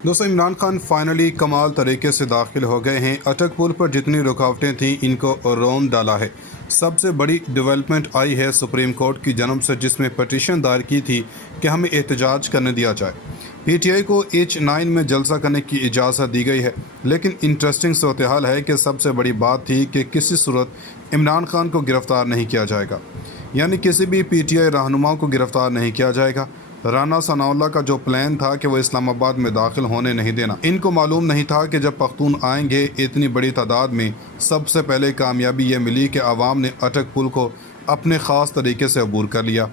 दोस्तों, इमरान खान फाइनली कमाल तरीके से दाखिल हो गए हैं। अटक पुल पर जितनी रुकावटें थीं इनको रौंद डाला है। सबसे बड़ी डेवलपमेंट आई है सुप्रीम कोर्ट की जन्म से, जिसमें पटिशन दायर की थी कि हमें एहतजाज करने दिया जाए। पीटीआई को H9 में जलसा करने की इजाज़त दी गई है, लेकिन इंटरेस्टिंग सूरत हाल है कि सबसे बड़ी बात थी कि किसी सूरत इमरान खान को गिरफ़्तार नहीं किया जाएगा, यानी किसी भी पीटीआई रहनुमा को गिरफ़्तार नहीं किया जाएगा। राना सनाउल्लाह का जो प्लान था कि वो इस्लामाबाद में दाखिल होने नहीं देना, इनको मालूम नहीं था कि जब पख्तून आएंगे इतनी बड़ी तादाद में, सबसे पहले कामयाबी ये मिली कि आवाम ने अटक पुल को अपने ख़ास तरीके से अबूर कर लिया।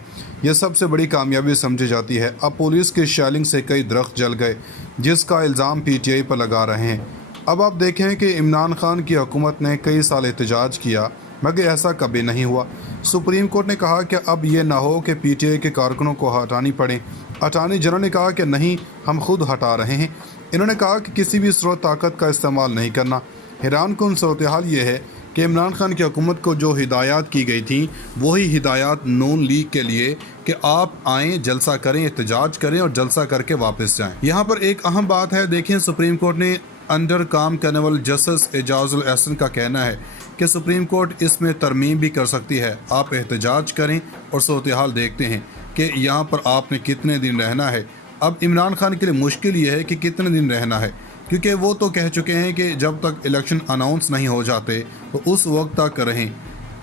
ये सबसे बड़ी कामयाबी समझी जाती है। अब पुलिस की शेलिंग से कई दरख्त जल गए, जिसका इल्ज़ाम पीटीआई पर लगा रहे हैं। अब आप देखें कि इमरान खान की हुकूमत ने कई साल एहतजाज किया, मगर ऐसा कभी नहीं हुआ। सुप्रीम कोर्ट ने कहा कि अब ये ना हो कि पीटीआई के कारकुनों को हटानी पड़े। अटॉर्नी जनरल ने कहा कि नहीं, हम खुद हटा रहे हैं। इन्होंने कहा कि किसी भी स्रोत ताकत का इस्तेमाल नहीं करना। हैरान कुन सूरत हाल ये है कि इमरान खान की हुकूमत को जो हिदायत की गई थी वही हिदायत नून लीग के लिए कि आप आएँ, जलसा करें, एहतजाज करें और जलसा करके वापस जाएँ। यहाँ पर एक अहम बात है, देखें सुप्रीम कोर्ट ने अंडर काम करने वाले जस्टिस एजाजुल एहसन का कहना है कि सुप्रीम कोर्ट इसमें तरमीम भी कर सकती है। आप एहतजाज करें और सूरत हाल देखते हैं कि यहाँ पर आपने कितने दिन रहना है। अब इमरान खान के लिए मुश्किल ये है कि कितने दिन रहना है, क्योंकि वो तो कह चुके हैं कि जब तक इलेक्शन अनाउंस नहीं हो जाते तो उस वक्त तक रहें।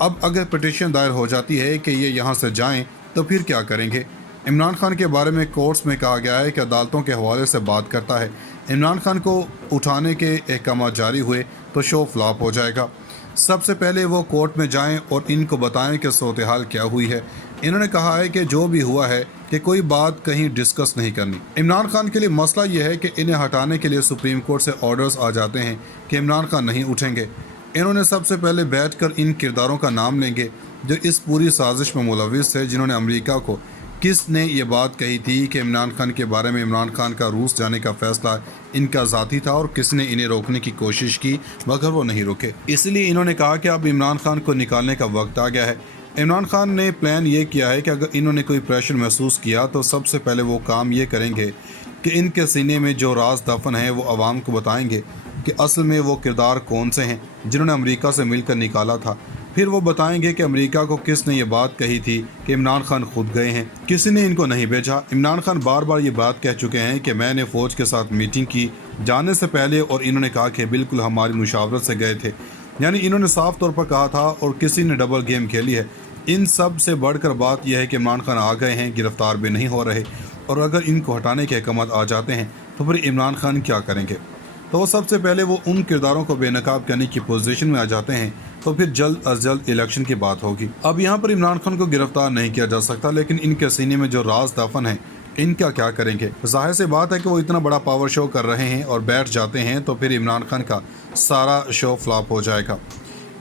अब अगर पटिशन दायर हो जाती है कि ये यहाँ से जाएँ तो फिर क्या करेंगे। इमरान खान के बारे में कोर्ट्स में कहा गया है कि अदालतों के हवाले से बात करता है। इमरान खान को उठाने के अहकाम जारी हुए तो शो फ्लॉप हो जाएगा। सबसे पहले वो कोर्ट में जाएं और इनको बताएं कि सूरत हाल क्या हुई है। इन्होंने कहा है कि जो भी हुआ है कि कोई बात कहीं डिस्कस नहीं करनी। इमरान खान के लिए मसला ये है कि इन्हें हटाने के लिए सुप्रीम कोर्ट से ऑर्डर्स आ जाते हैं कि इमरान खान नहीं उठेंगे। इन्होंने सबसे पहले बैठकर इन किरदारों का नाम लेंगे जो इस पूरी साजिश में मुलविस है, जिन्होंने अमेरिका को किसने ये बात कही थी कि इमरान खान के बारे में इमरान खान का रूस जाने का फैसला इनका ज़ाती था और किसने इन्हें रोकने की कोशिश की मगर वो नहीं रुके। इसलिए इन्होंने कहा कि अब इमरान खान को निकालने का वक्त आ गया है। इमरान खान ने प्लान ये किया है कि अगर इन्होंने कोई प्रेशर महसूस किया तो सबसे पहले वो काम ये करेंगे कि इनके सीने में जो राज दफन है वो आवाम को बताएंगे कि असल में वो किरदार कौन से हैं जिन्होंने अमेरिका से मिलकर निकाला था। फिर वो बताएंगे कि अमेरिका को किसने ये बात कही थी कि इमरान खान खुद गए हैं, किसी ने इनको नहीं भेजा। इमरान खान बार बार ये बात कह चुके हैं कि मैंने फ़ौज के साथ मीटिंग की जाने से पहले, और इन्होंने कहा कि बिल्कुल हमारी मुशावरत से गए थे, यानी इन्होंने साफ तौर पर कहा था और किसी ने डबल गेम खेली है। इन सब से बढ़कर बात यह है कि इमरान खान आ गए हैं, गिरफ्तार भी नहीं हो रहे, और अगर इनको हटाने के अहकाम आ जाते हैं तो फिर इमरान खान क्या करेंगे। तो वो सबसे पहले वो उन किरदारों को बेनकाब करने की पोजीशन में आ जाते हैं, तो फिर जल्द अज जल्द इलेक्शन की बात होगी। अब यहाँ पर इमरान खान को गिरफ्तार नहीं किया जा सकता, लेकिन इनके सीने में जो राज दफन है इनका क्या करेंगे। जाहिर सी बात है कि वो इतना बड़ा पावर शो कर रहे हैं और बैठ जाते हैं तो फिर इमरान खान का सारा शो फ्लॉप हो जाएगा।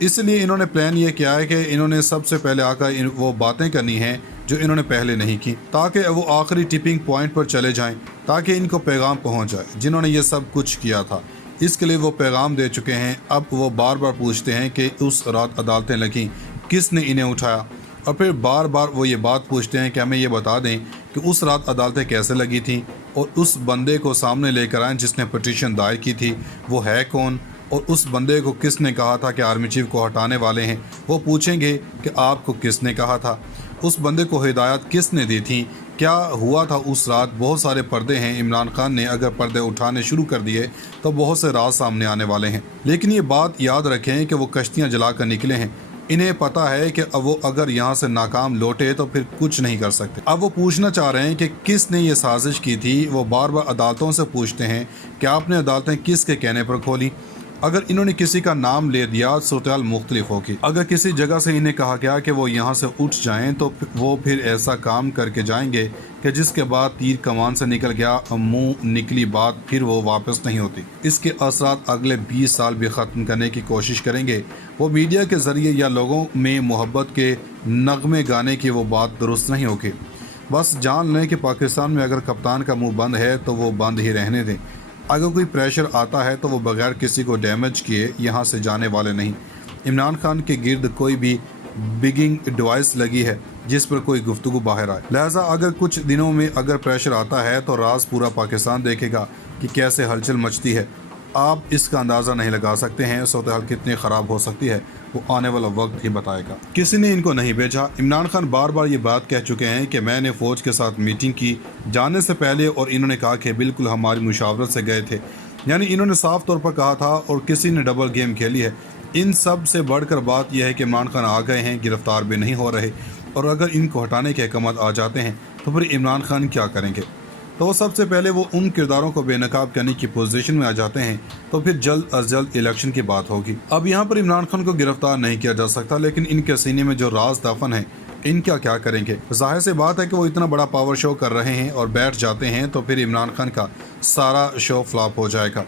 इसलिए इन्होंने प्लान ये किया है कि इन्होंने सबसे पहले आकर वो बातें करनी हैं जो इन्होंने पहले नहीं की, ताकि वो आखिरी टिपिंग पॉइंट पर चले जाएं, ताकि इनको पैगाम पहुंच जाए जिन्होंने ये सब कुछ किया था। इसके लिए वो पैगाम दे चुके हैं। अब वो बार बार पूछते हैं कि उस रात अदालतें लगीं, किसने इन्हें उठाया, और फिर बार बार वो ये बात पूछते हैं कि हमें ये बता दें कि उस रात अदालतें कैसे लगी थीं, और उस बंदे को सामने लेकर आएँ जिसने पटिशन दायर की थी, वो है कौन, और उस बंदे को किसने कहा था कि आर्मी चीफ को हटाने वाले हैं। वो पूछेंगे कि आपको किसने कहा था, उस बंदे को हिदायत किसने दी थी, क्या हुआ था उस रात। बहुत सारे पर्दे हैं। इमरान खान ने अगर पर्दे उठाने शुरू कर दिए तो बहुत से राज सामने आने वाले हैं। लेकिन ये बात याद रखें कि वो कश्तियाँ जला कर निकले हैं। इन्हें पता है कि अब वो अगर यहाँ से नाकाम लौटे तो फिर कुछ नहीं कर सकते। अब वो पूछना चाह रहे हैं कि किसने ये साजिश की थी। वो बार बार अदालतों से पूछते हैं कि आपने अदालतें किसके कहने पर खोली। अगर इन्होंने किसी का नाम ले दिया सूरत मुख्तलिफ होगी। अगर किसी जगह से इन्हें कहा गया कि वो यहाँ से उठ जाएं तो वो फिर ऐसा काम करके जाएंगे कि जिसके बाद तीर कमान से निकल गया मुंह निकली बात फिर वो वापस नहीं होती। इसके असरात अगले 20 साल भी ख़त्म करने की कोशिश करेंगे। वो मीडिया के ज़रिए या लोगों में मोहब्बत के नगमे गाने की वो बात दुरुस्त नहीं होगी। बस जान लें कि पाकिस्तान में अगर कप्तान का मुँह बंद है तो वो बंद ही रहने दें। अगर कोई प्रेशर आता है तो वो बगैर किसी को डैमेज किए यहाँ से जाने वाले नहीं। इमरान खान के गिर्द कोई भी बिगिंग डिवाइस लगी है जिस पर कोई गुफ्तगू बाहर आए। लिहाजा अगर कुछ दिनों में अगर प्रेशर आता है तो राज पूरा पाकिस्तान देखेगा कि कैसे हलचल मचती है। आप इसका अंदाज़ा नहीं लगा सकते हैं सूरत हाल कितनी ख़राब हो सकती है, वो आने वाला वक्त ही बताएगा। किसी ने इनको नहीं भेजा। इमरान खान बार बार ये बात कह चुके हैं कि मैंने फ़ौज के साथ मीटिंग की जाने से पहले, और इन्होंने कहा कि बिल्कुल हमारी मुशावरत से गए थे, यानी इन्होंने साफ तौर पर कहा था और किसी ने डबल गेम खेली है। इन सब से बढ़कर बात यह है कि इमरान खान आ गए हैं, गिरफ्तार भी नहीं हो रहे, और अगर इनको हटाने के अहकाम आ जाते हैं तो फिर इमरान खान क्या करेंगे। तो वो सबसे पहले वो उन किरदारों को बेनकाब करने की पोजीशन में आ जाते हैं, तो फिर जल्द अज जल्द इलेक्शन की बात होगी। अब यहाँ पर इमरान खान को गिरफ्तार नहीं किया जा सकता, लेकिन इनके सीने में जो राज दफन है इनका क्या करेंगे। जाहिर सी बात है कि वो इतना बड़ा पावर शो कर रहे हैं और बैठ जाते हैं तो फिर इमरान खान का सारा शो फ्लॉप हो जाएगा।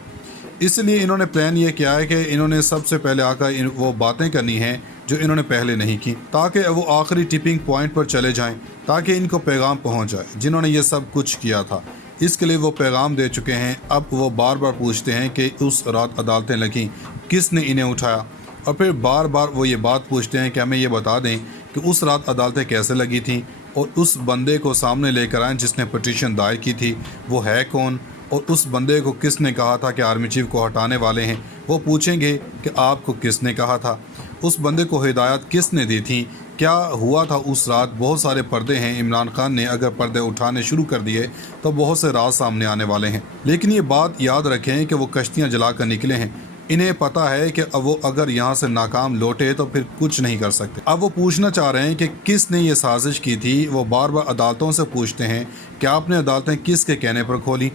इसलिए इन्होंने प्लान ये किया है कि इन्होंने सबसे पहले आकर वो बातें करनी हैं जो इन्होंने पहले नहीं की, ताकि वो आखिरी टिपिंग पॉइंट पर चले जाएं, ताकि इनको पैगाम पहुंच जाए जिन्होंने ये सब कुछ किया था। इसके लिए वो पैगाम दे चुके हैं। अब वो बार बार पूछते हैं कि उस रात अदालतें लगीं, किसने इन्हें उठाया, और फिर बार बार वो ये बात पूछते हैं कि हमें ये बता दें कि उस रात अदालतें कैसे लगी थीं, और उस बंदे को सामने लेकर आएँ जिसने पटिशन दायर की थी, वो है कौन, और उस बंदे को किसने कहा था कि आर्मी चीफ को हटाने वाले हैं। वो पूछेंगे कि आपको किसने कहा था, उस बंदे को हिदायत किसने दी थी, क्या हुआ था उस रात। बहुत सारे पर्दे हैं। इमरान खान ने अगर पर्दे उठाने शुरू कर दिए तो बहुत से राज सामने आने वाले हैं। लेकिन ये बात याद रखें कि वो कश्तियाँ जला कर निकले हैं। इन्हें पता है कि अब वो अगर यहाँ से नाकाम लौटे तो फिर कुछ नहीं कर सकते। अब वो पूछना चाह रहे हैं कि किसने ये साजिश की थी। वो बार बार अदालतों से पूछते हैं कि आपने अदालतें किसके कहने पर खोली।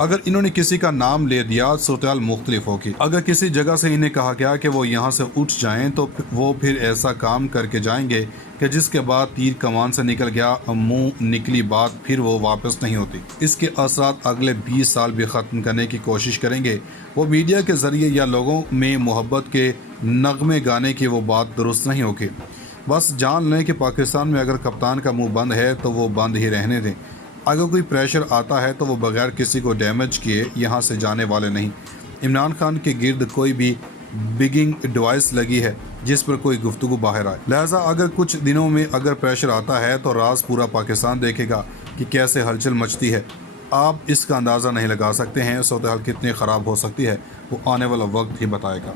अगर इन्होंने किसी का नाम ले दिया सूरत मुख्तलिफ होगी। अगर किसी जगह से इन्हें कहा गया कि वो यहाँ से उठ जाएं तो वो फिर ऐसा काम करके जाएंगे कि जिसके बाद तीर कमान से निकल गया, मुंह निकली बात फिर वो वापस नहीं होती। इसके असरात अगले 20 साल भी ख़त्म करने की कोशिश करेंगे। वो मीडिया के ज़रिए या लोगों में मोहब्बत के नगमे गाने की वो बात दुरुस्त नहीं होगी। बस जान लें कि पाकिस्तान में अगर कप्तान का मुँह बंद है तो वो बंद ही रहने दें। अगर कोई प्रेशर आता है तो वो बगैर किसी को डैमेज किए यहाँ से जाने वाले नहीं। इमरान खान के गिर्द कोई भी बिगिंग डिवाइस लगी है जिस पर कोई गुफ्तगू बाहर आए। लिहाजा अगर कुछ दिनों में अगर प्रेशर आता है तो राज पूरा पाकिस्तान देखेगा कि कैसे हलचल मचती है। आप इसका अंदाज़ा नहीं लगा सकते हैं सूरत हाल कितनी ख़राब हो सकती है, वो आने वाला वक्त ही बताएगा।